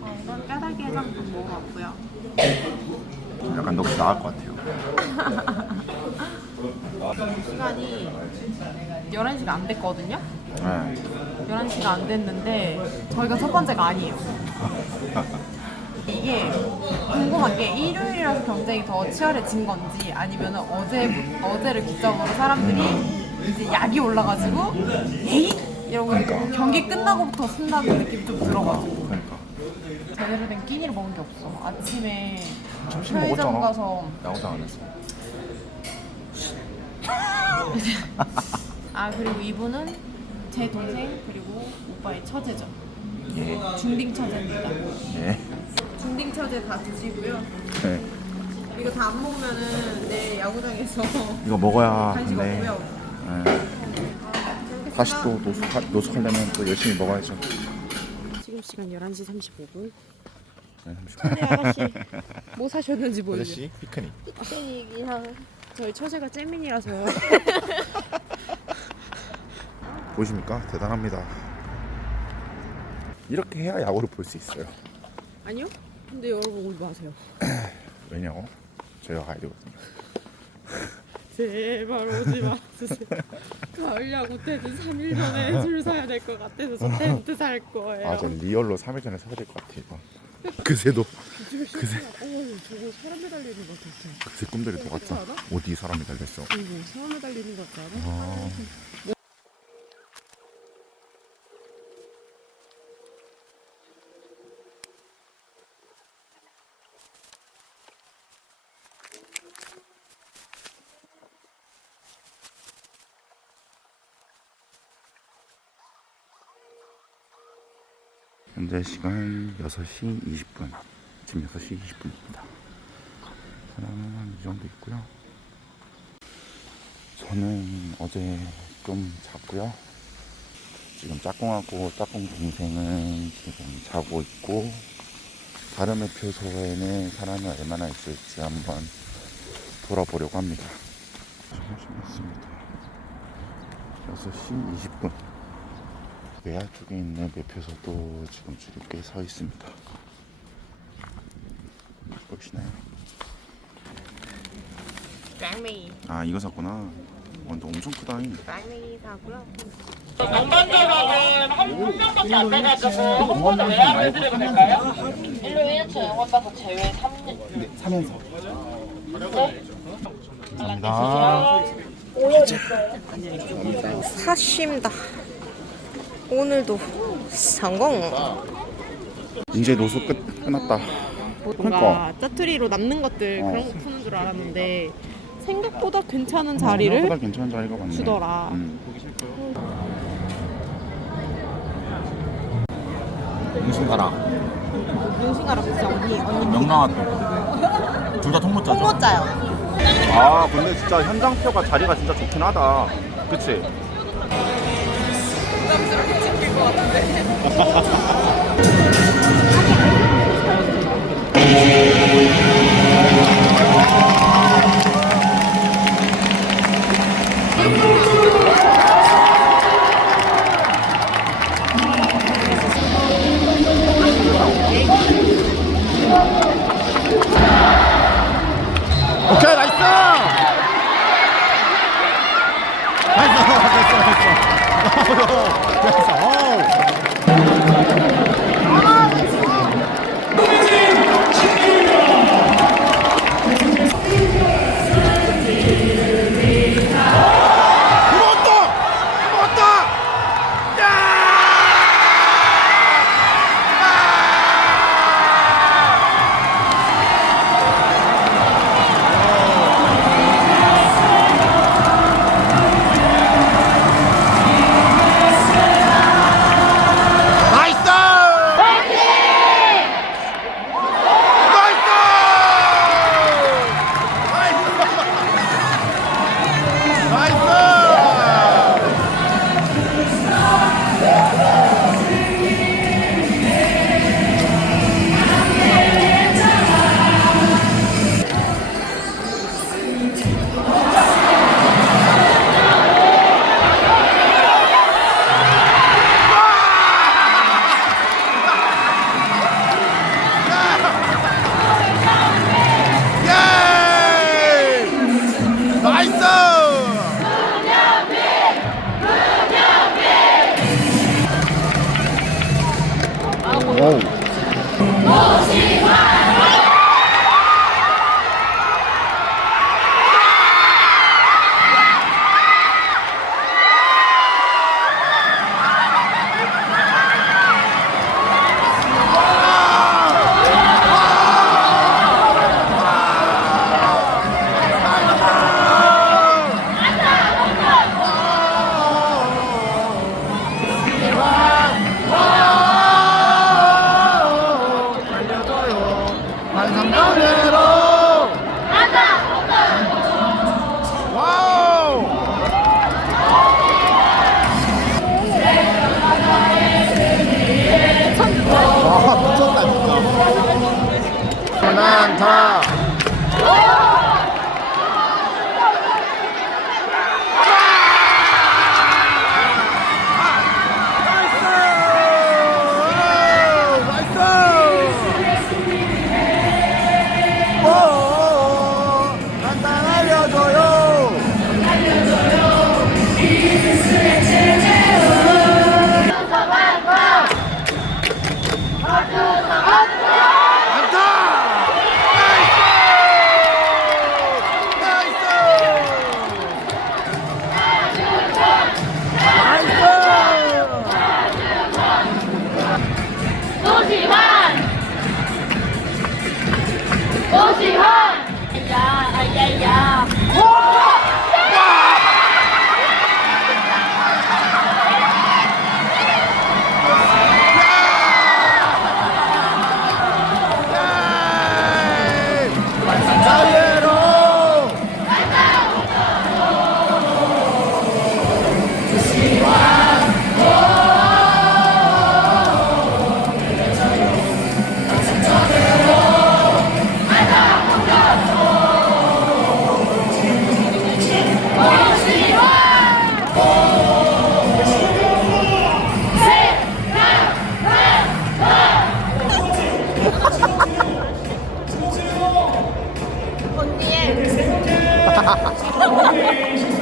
어, 이건 까닭의 해장국 먹어봤고요. 약간 너 나을 것 같아요. 시간이 11시가 안 됐거든요. 네. 11시가 안 됐는데 저희가 첫 번째가 아니에요. 이게 궁금한 게 일요일이라서 경쟁이 더 치열해진 건지 아니면 어제 어제를 기점으로 사람들이 이제 약이 올라가지고 에이 이러고 경기 끝나고부터 쓴다는 느낌이 좀 들어가지고 그러니까. 제대로 된 끼니를 먹은 게 없어. 아침에 점심 편의점 먹었잖아. 가서 야구장 안에서. 아 그리고 이분은 제 동생 그리고 오빠의 처제죠. 예. 중딩 처제입니다. 예. 중딩 처제 다 드시고요. 네. 이거 다 안 먹으면은 내일 야구장에서 이거 먹어야 간식 하는데. 없고요. 네. 다시 또 노숙하, 노숙하려면 또 열심히 먹어야죠. 지금 시간 11시 35분. 네, 네, 아가씨 뭐 사셨는지 보여줘. 아저씨 피크닉. 땡이랑 저희 처제가 잼민이라서 보이십니까? 대단합니다. 이렇게 해야 야구를 볼 수 있어요. 아니요? 근데 여러분 오지 마세요. 왜냐고? 저희가 가야 되거든요. 제발 오지 마주세요. 가을 야구 때는 3일 전에 줄 서야 될 것 같아서 저 텐트 살 거예요. 아, 저 리얼로 3일 전에 사야 될 것 같아, 이거. 그새도, 그새 어 저거 사람 매달리는 것 같아. 그새 꿈들이 더 같다. 어디 사람이 달렸어? 이거 사람 매달리는 것 같지 않아? 아, 현재 시간 6시 20분. 지금 6시 20분입니다. 사람은 한이 정도 있고요. 저는 어제 좀 잤고요. 지금 짝꿍하고 짝꿍 동생은 지금 자고 있고 다른 매표소에는 사람이 얼마나 있을지 한번 돌아보려고 합니다. 점심했습니다. 6시 20분. 외야 쪽에 있는 매표소도 지금 줄이 꽤 서 있습니다. 보이시나요? 짱맹이 아 이거 샀구나. 완전 엄청 크다. 잉. 짱맹이 사고요. 전반적으로는 한 3명밖에 안 돼가지고 홍보도 왜 알려드리면 될까요? 1로 1층 응원가서 제외 3년 사면서. 네. 감사합니다. 사심다. 오늘도 성공. 이제 노숙 끝 끝났다. 뭔가. 짜투리로 남는 것들 어. 그런 거 푸는 줄 알았는데 생각보다 괜찮은 생각보다 자리를 괜찮은 자리가 많네. 주더라. 음. 용신 가라. 용신가라 진짜 언니 언니 명랑하다. 둘 다 통모짜죠? 통모짜요. 아 근데 진짜 현장표가 자리가 진짜 좋긴 하다. 그치? 부담스럽게 것 같은데. 오. 도 すごい!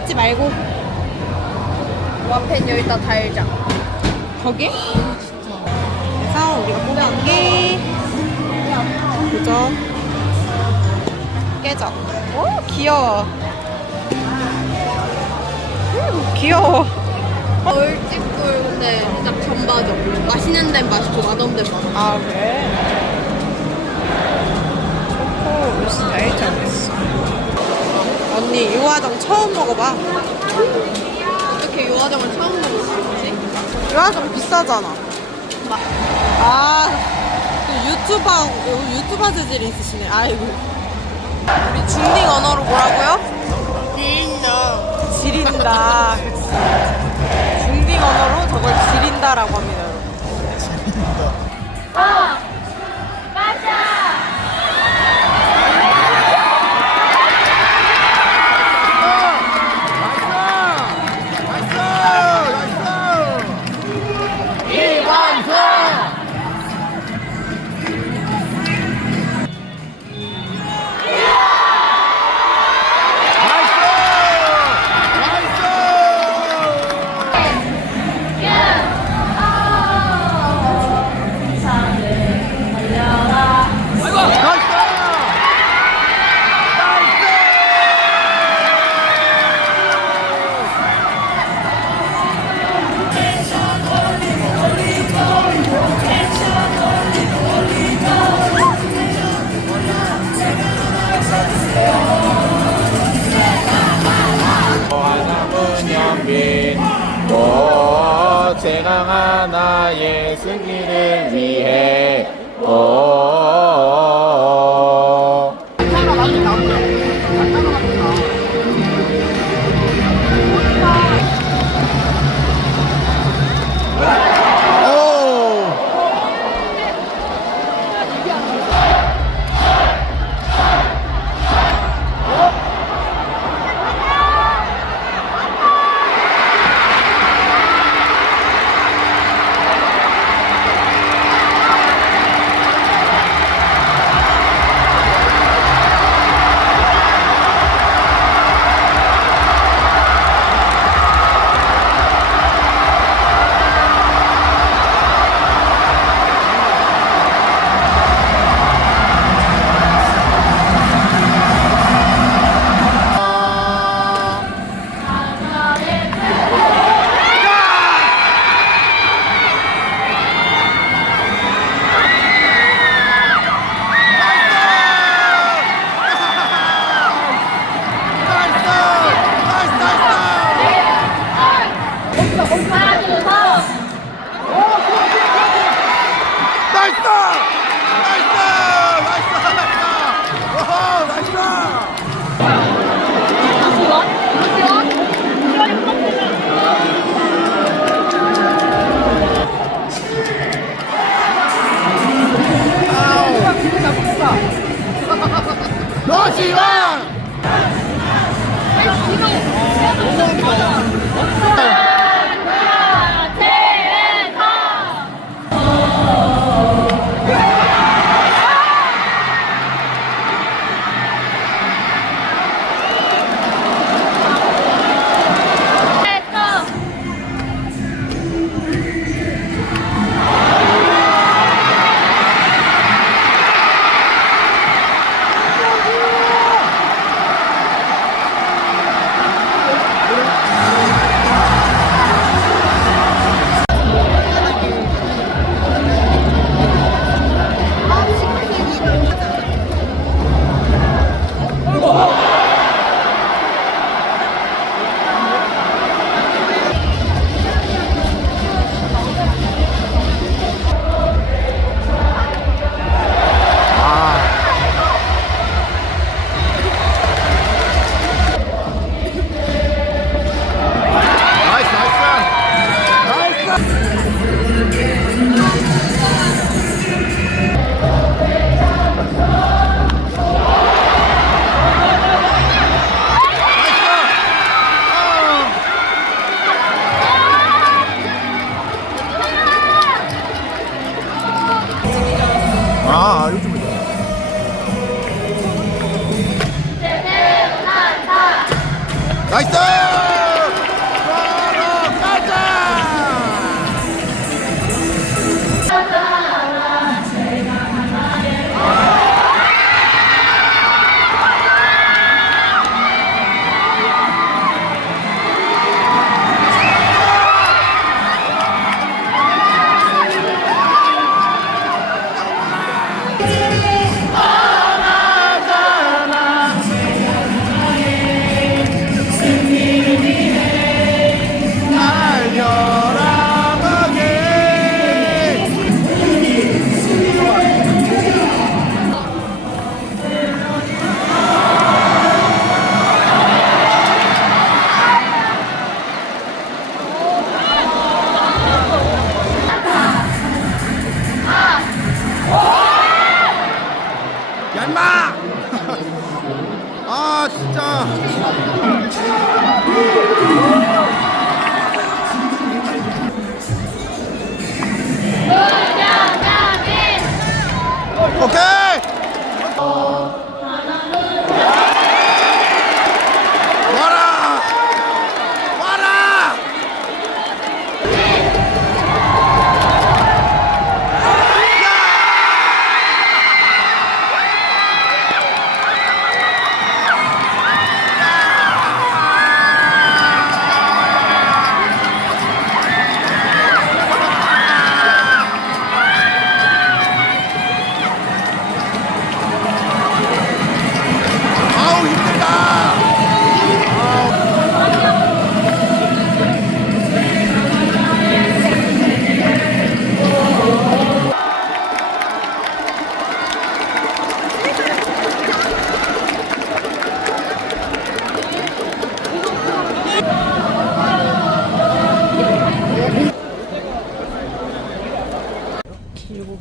뺏지 말고 와펜 여기다 달자 거기? 그래서 우리가 뽑은 게 부적 깨적 오 귀여워 음, 귀여워 얼찌꿀 근데 딱 전바죠. 맛있는 데는 맛있고 맛없는 데는 맛없어. 아 그래? 초코 알지 않겠어 언니 유화정 처음 먹어봐. 어떻게 유화정을 처음 먹어보지? 유화정 비싸잖아. 아또 유튜버 유튜버 재질이 있으시네. 아이고. 우리 중딩 언어로 뭐라고요? 지린다. 그치 중딩 언어로 저걸 지린다라고 합니다 여러분. 나이스! 제강한 나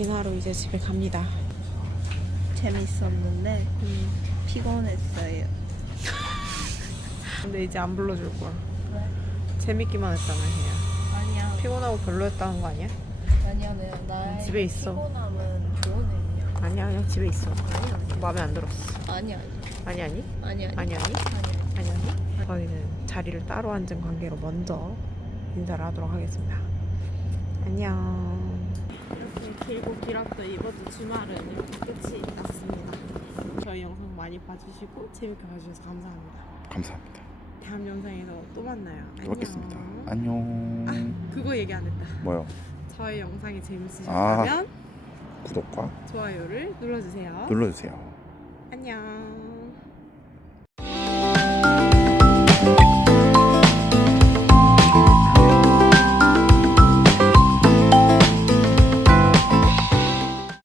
퇴근하러 이제 집에 갑니다. 재밌었는데 피곤했어요. 근데 이제 안 불러줄 거야. 재밌기만 했다며 그냥. 아니야, 피곤하고 별로였다는 거 아니야? 아니야, 내가 나 집에 있어. 피곤함은 좋은 의미야. 아니야 그냥 집에 있어. 마음에 안 들었어. 아니 아니 아니 아니? 아니 아니 아니 아니? 아니 아니 아니? 저희는 자리를 따로 앉은 관계로 먼저 인사를 하도록 하겠습니다. 안녕. 이렇게 길고 길었던 이번 주 주말은 이렇게 끝이 났습니다. 저희 영상 많이 봐주시고 재밌게 봐주셔서 감사합니다. 감사합니다. 다음 영상에서 또 만나요. 또 뵙겠습니다. 안녕. 안녕. 그거 얘기 안 했다. 뭐요? 저희 영상이 재밌으셨다면 구독과 좋아요를 눌러주세요. 눌러주세요. 안녕.